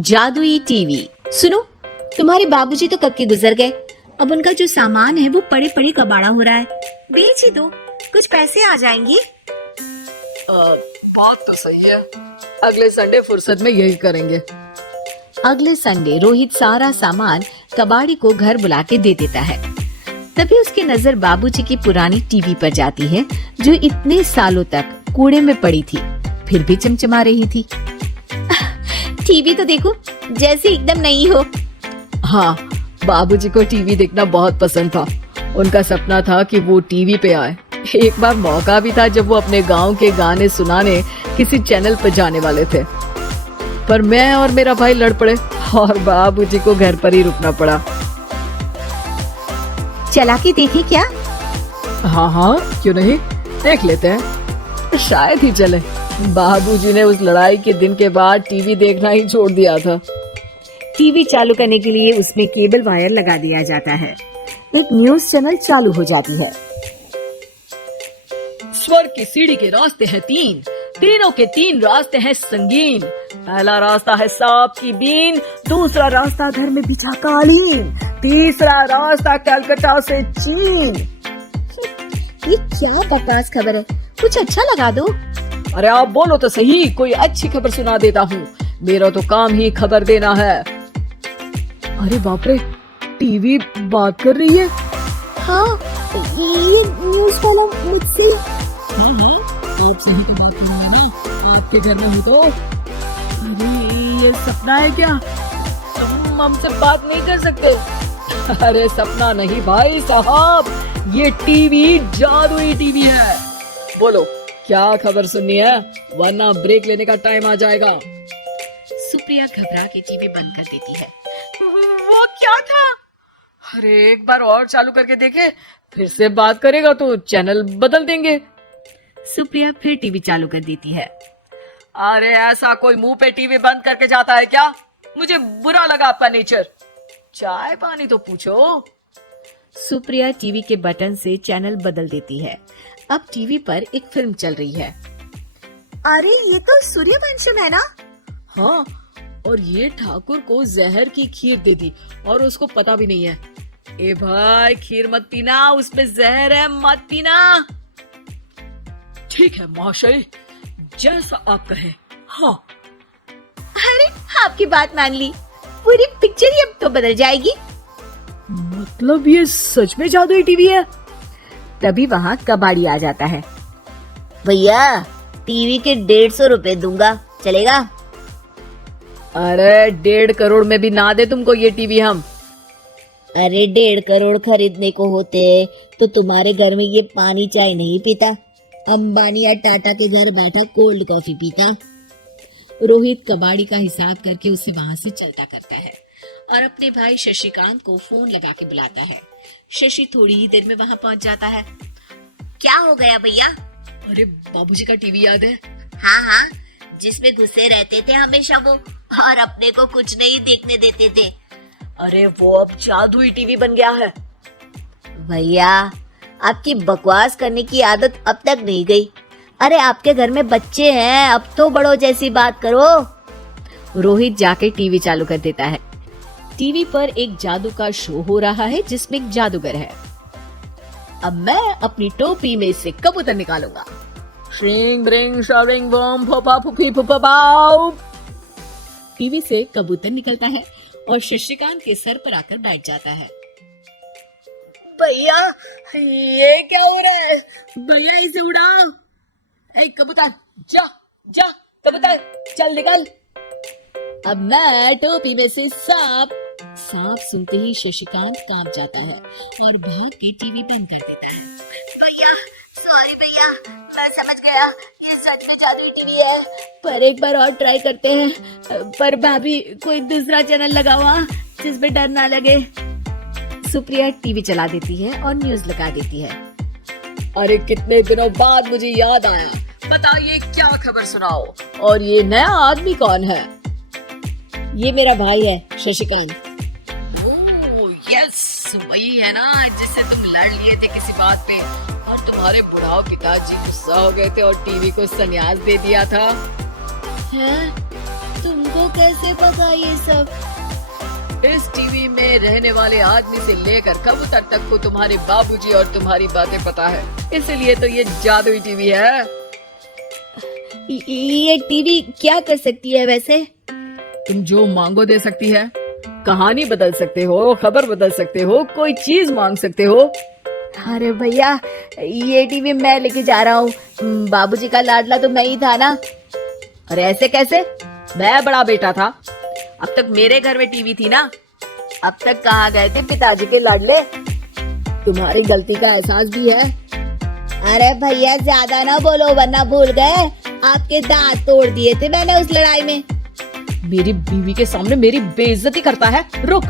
जादुई टीवी। सुनो, तुम्हारे बाबूजी तो कब के गुजर गए। अब उनका जो सामान है वो पड़े पड़े कबाड़ा हो रहा है। बेच ही दो, कुछ पैसे आ जाएंगे। बात तो सही है। अगले संडे फुर्सत में यही करेंगे। अगले संडे रोहित सारा सामान कबाड़ी को घर बुला के दे देता है। तभी उसकी नजर बाबूजी की पुरानी टीवी पर जाती है जो इतने सालों तक कूड़े में पड़ी थी, फिर भी चमचमा रही थी। टीवी तो देखो, जैसे एकदम नई हो। हाँ, बाबूजी को टीवी देखना बहुत पसंद था। उनका सपना था कि वो टीवी पे आए। एक बार मौका भी था जब वो अपने गांव के गाने सुनाने किसी चैनल पर जाने वाले थे, पर मैं और मेरा भाई लड़ पड़े और बाबूजी को घर पर ही रुकना पड़ा। चला के देखें क्या? हाँ हाँ, क्यों नहीं, देख लेते हैं, शायद ही चले। बाबूजी ने उस लड़ाई के दिन के बाद टीवी देखना ही छोड़ दिया था। टीवी चालू करने के लिए उसमें केबल वायर लगा दिया जाता है। एक न्यूज चैनल चालू हो जाती है। स्वर्ग की सीढ़ी के रास्ते हैं तीन, तीनों के तीन रास्ते हैं संगीन। पहला रास्ता है सांप की बीन, दूसरा रास्ता घर में बिछा कालीन, तीसरा रास्ता कलकत्ता से चीन। ये क्या बकवास खबर है, कुछ अच्छा लगा दो। अरे आप बोलो तो सही, कोई अच्छी खबर सुना देता हूँ। मेरा तो काम ही खबर देना है। अरे बाप रे, टीवी बात कर रही है। हाँ, ये न्यूज वाला मुझसे। आपसे ही तो बात कर रहा है ना, आपके घर में हो तो। अरे ये सपना है क्या? तुम हमसे बात नहीं कर सकते। अरे सपना नहीं भाई साहब, ये टीवी जादुई टीवी है। बोलो क्या खबर सुननी है, वरना ब्रेक लेने का टाइम आ जाएगा। सुप्रिया घबरा के टीवी बंद कर देती है। वो क्या था? अरे एक बार और चालू करके देखे, फिर से बात करेगा तो चैनल बदल देंगे। सुप्रिया फिर टीवी चालू कर देती है। अरे ऐसा कोई मुंह पे टीवी बंद करके जाता है क्या? मुझे बुरा लगा आपका नेचर। चाय पानी तो पूछो। सुप्रिया टीवी के बटन से चैनल बदल देती है। अब टीवी पर एक फिल्म चल रही है। अरे ये तो सूर्यवंशम है ना? हाँ, और ये ठाकुर को जहर की खीर दे दी और उसको पता भी नहीं है। ए भाई, खीर मत पीना, उसमें जहर है, मत पीना। ठीक है महाशय, जैसा आप कहें। हाँ। अरे आपकी बात मान ली, पूरी पिक्चर ही अब तो बदल जाएगी। मतलब ये सच में जादुई टीवी है? तभी वहाँ कबाड़ी आ जाता है। भैया, टीवी के 150 रुपए दूंगा, चलेगा? अरे 1.5 करोड़ में भी ना दे तुमको ये टीवी हम। अरे 1.5 करोड़ खरीदने को होते तो तुम्हारे घर में ये पानी चाय नहीं पीता, अंबानी या टाटा के घर बैठा कोल्ड कॉफी पीता। रोहित कबाड़ी का हिसाब करके उसे वहाँ से चलता करता है और अपने भाई शशिकांत को फोन लगा के बुलाता है। शशि थोड़ी ही देर में वहाँ पहुँच जाता है। क्या हो गया भैया? अरे बाबूजी का टीवी याद है? हाँ हाँ, जिसमें घुसे रहते थे हमेशा वो, और अपने को कुछ नहीं देखने देते थे। अरे वो अब जादुई टीवी बन गया है। भैया, आपकी बकवास करने की आदत अब तक नहीं गई। अरे आपके घर में बच्चे हैं, अब तो बड़ों जैसी बात करो। रोहित जाके टीवी चालू कर देता है। टीवी पर एक जादू का शो हो रहा है जिसमें एक जादूगर है। अब मैं अपनी टोपी में से कबूतर निकालूंगा। श्रिंग ब्रिंग शरिंग बम फपा फुफी फुफा बाउ। टीवी से कबूतर निकलता है और शशिकांत के सर पर आकर बैठ जाता है। भैया, ये क्या हो रहा है? भैया इसे उड़ाओ। ए कबूतर, जा जा, कबूतर चल निकल। अब मैं टोपी में से सांप सुनते ही शशिकांत कांप जाता है और भाग के टीवी बंद कर देता है। भैया सॉरी भैया, मैं समझ गया ये सच में जादुई टीवी है। पर एक बार और ट्राई करते हैं। पर भाभी, कोई दूसरा चैनल लगाओ जिसमें डर ना लगे। सुप्रिया टीवी चला देती है और न्यूज लगा देती है। अरे कितने दिनों बाद मुझे याद आया, बताइए क्या खबर सुनाओ। और ये नया आदमी कौन है? ये मेरा भाई है शशिकांत। यस, वही है ना जिससे तुम लड़ लिए थे किसी बात पे और तुम्हारे बुढ़ाओ पिताजी गुस्सा हो गए थे और टीवी को संन्यास दे दिया था। हैं? तुमको आपको कैसे पता ये सब? इस टीवी में रहने वाले आदमी से लेकर कबूतर तक को तुम्हारे बाबूजी और तुम्हारी बातें पता है, इसलिए तो ये जादुई टीवी है। ये टीवी क्या कर सकती है वैसे? तुम जो मांगो दे सकती है। कहानी बदल सकते हो, खबर बदल सकते हो, कोई चीज मांग सकते हो। अरे भैया, ये टीवी मैं लेके जा रहा हूँ। बाबूजी का लाडला तो मैं ही था ना। अरे ऐसे कैसे? मैं बड़ा बेटा था। अब तक मेरे घर में टीवी थी ना। अब तक कहाँ गए थे पिताजी के लाडले? तुम्हारी गलती का एहसास भी है। अरे भैया ज्यादा ना बोलो वरना भूल गए, आपके दांत तोड़ दिए थे मैंने उस लड़ाई में। मेरी बीवी के सामने मेरी बेइज्जती करता है। रुक।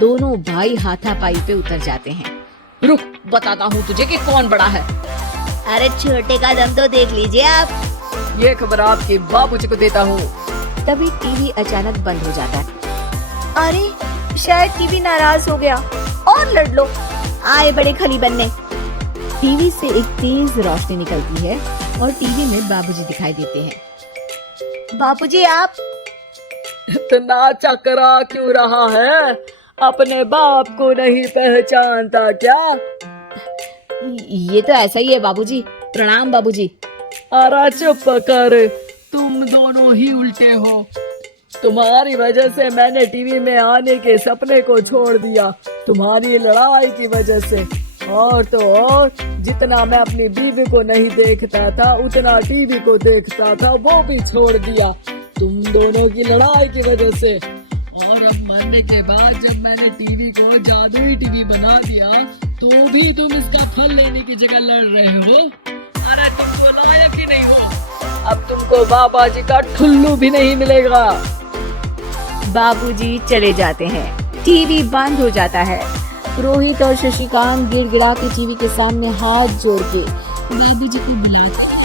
दोनों भाई हाथापाई पे उतर जाते हैं। रुक, बताता हूँ तुझे कि कौन बड़ा है। अरे छोटे का दम तो देख लीजिए आप। ये खबर आपके बाबूजी को देता हूँ। तभी टीवी अचानक बंद हो जाता है। अरे शायद टीवी नाराज हो गया, और लड़ लो। आए बड़े खली बनने। टीवी से एक तेज रोशनी निकलती है और टीवी में बाबूजी दिखाई देते हैं। बाबूजी आप इतना चकरा क्यों रहा है? अपने बाप को नहीं पहचानता क्या? ये तो ऐसा ही है बाबूजी। प्रणाम बाबूजी। अरे चुप कर, तुम दोनों ही उल्टे हो। तुम्हारी वजह से मैंने टीवी में आने के सपने को छोड़ दिया, तुम्हारी लड़ाई की वजह से। और तो और, जितना मैं अपनी बीवी को नहीं देखता था उतना टीवी को देखता था, वो भी छोड़ दिया तुम दोनों की लड़ाई की वजह से। और अब मरने के बाद जब मैंने टीवी को जादुई टीवी बना दिया तो भी तुम इसका फल लेने की जगह लड़ रहे हो। अरे तुम तो लायक ही नहीं हो। अब तुमको बाबा जी का ठुल्लू भी नहीं मिलेगा। बाबूजी चले जाते हैं। टीवी बंद हो जाता है। रोहित और शशिकांत गिड़गिड़ा के टीवी के सामने हाथ जोड़ के बाबूजी को बुलाते हैं।